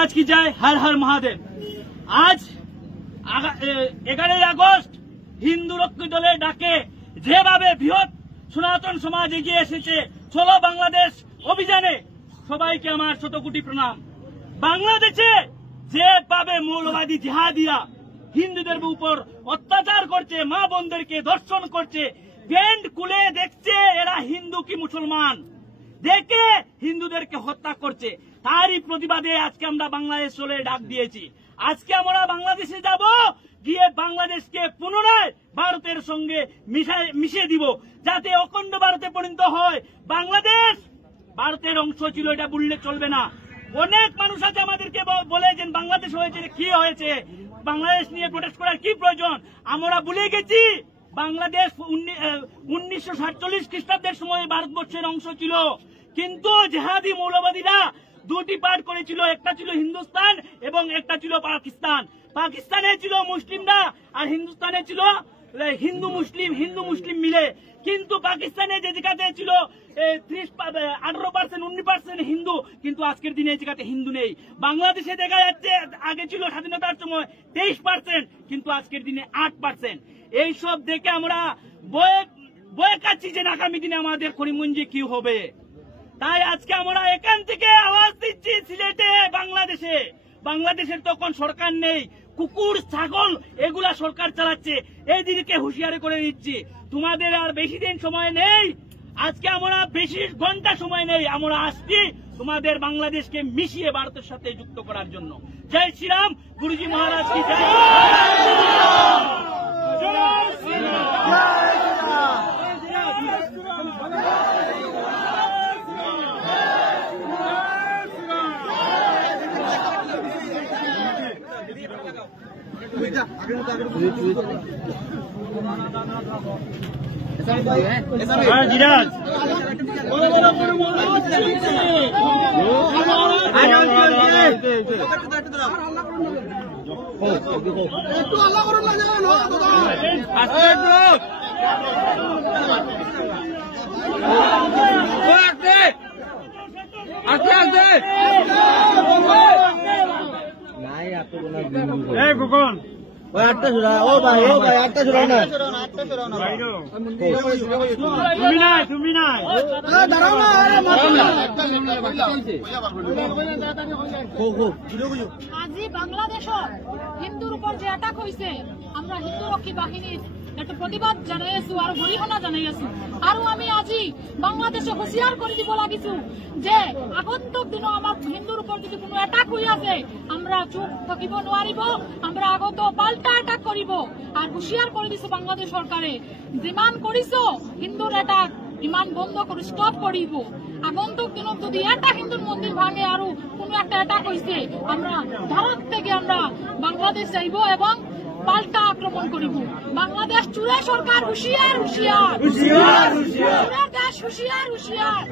महाराज की जय, हर हर महादेव। आज 11 আগস্ট হিন্দু রক্ষী দলের ডাকে যেভাবে বৃহৎ সনাতন সমাজ এগিয়ে এসেছে চলো বাংলাদেশ অভিযানে, সবাইকে আমার শতকোটি প্রণাম। বাংলাদেশে যেভাবে মৌলবাদী জিহাদিরা হিন্দুদের উপর অত্যাচার করছে, মা বোনদেরকে ধর্ষণ করছে, ব্যান্ড খুলে দেখছে এরা হিন্দু কি মুসলমান, দেখে হিন্দুদেরকে হত্যা করছে, তারই প্রতিবাদে আজকে আমরা বাংলাদেশ চলে ডাক দিয়েছি। আজকে আমরা বাংলাদেশে যাব, গিয়ে বাংলাদেশকে পুনরায় ভারতের সঙ্গে মিশিয়ে দিব, যাতে অখণ্ড ভারতে পরিণত হয়। বাংলাদেশ ভারতের অংশ ছিল, এটা বললে চলবে না। অনেক মানুষ আছে আমাদেরকে বলে যে বাংলাদেশ হয়েছে, কি হয়েছে, বাংলাদেশ নিয়ে প্রোটেস্ট করার কি প্রয়োজন। আমরা ভুলে গেছি বাংলাদেশ 1947 খ্রিস্টাব্দের সময় ভারতবর্ষের অংশ ছিল, কিন্তু জেহাদি মৌলবাদীরা দুটি পার্ট করেছিল, একটা ছিল হিন্দুস্তান এবং একটা ছিল পাকিস্তান। পাকিস্তানে ছিল মুসলিমরা আর হিন্দুস্তানে ছিল হিন্দু মুসলিম মিলে, কিন্তু পাকিস্তানে যে জায়গাতে ছিল 18% 19% হিন্দু, কিন্তু আজকের দিনে এই জায়গাতে হিন্দু নেই। বাংলাদেশে দেখা যাচ্ছে আগে ছিল স্বাধীনতার সময় 23%, কিন্তু আজকের দিনে 8%। এইসব দেখে আমরা বয়ে কাচ্ছি যে আগামী দিনে আমাদের করিমগঞ্জে কি হবে। তাই আজকে আমরা এখান থেকে আওয়াজ দিচ্ছি সিলেটে, বাংলাদেশের তখন সরকার নেই, কুকুর ছাগল এগুলা সরকার চালাচ্ছে, এই দিকে হুঁশিয়ারি করে দিচ্ছি তোমাদের আর বেশি দিন সময় নেই। আজকে আমরা বেশি ঘন্টা সময় নেই, আমরা আসছি তোমাদের বাংলাদেশকে মিশিয়ে ভারতের সাথে যুক্ত করার জন্য। জয় শ্রীরাম, গুরুজি মহারাজ কি জয়। আজি বাংলাদেশত হিন্দুর উপর যে অ্যাটাক হয়েছে, আমরা হিন্দু রক্ষী বাহিনীর একটা প্রতিবাদ জানাই আছো আর গরিহনা জানাই আছো। আর আমি আজি বাংলাদেশে হুঁশিয়ার করে দিব লাগিছো যে আগন্তুক দিন আমার হিন্দুর উপর যদি কোনো অ্যাটাক হয়ে আছে, আমরা চুপ থাকিব নোৱাৰিব, আমরা আগত পাল্টা অ্যাটাক করিব। আর হুঁশিয়ার করে দিছো বাংলাদেশ সরকারে, যিমান করিছ হিন্দুর অ্যাটাক ইমান বন্ধ করে স্টপ করিব। আগন্তুক দিনত যদি একটা হিন্দুর মন্দির ভাঙে আর কোনো একটা অ্যাটাক হয়েছে, আমরা ভারত থেকে আমরা বাংলাদেশ যাইব এবং পাল্টা আক্রমণ করিব। বাংলাদেশ চুরে সরকার হুঁশিয়ার, হুঁশিয়ার চুরের দেশ হুঁশিয়ার, হুঁশিয়ার।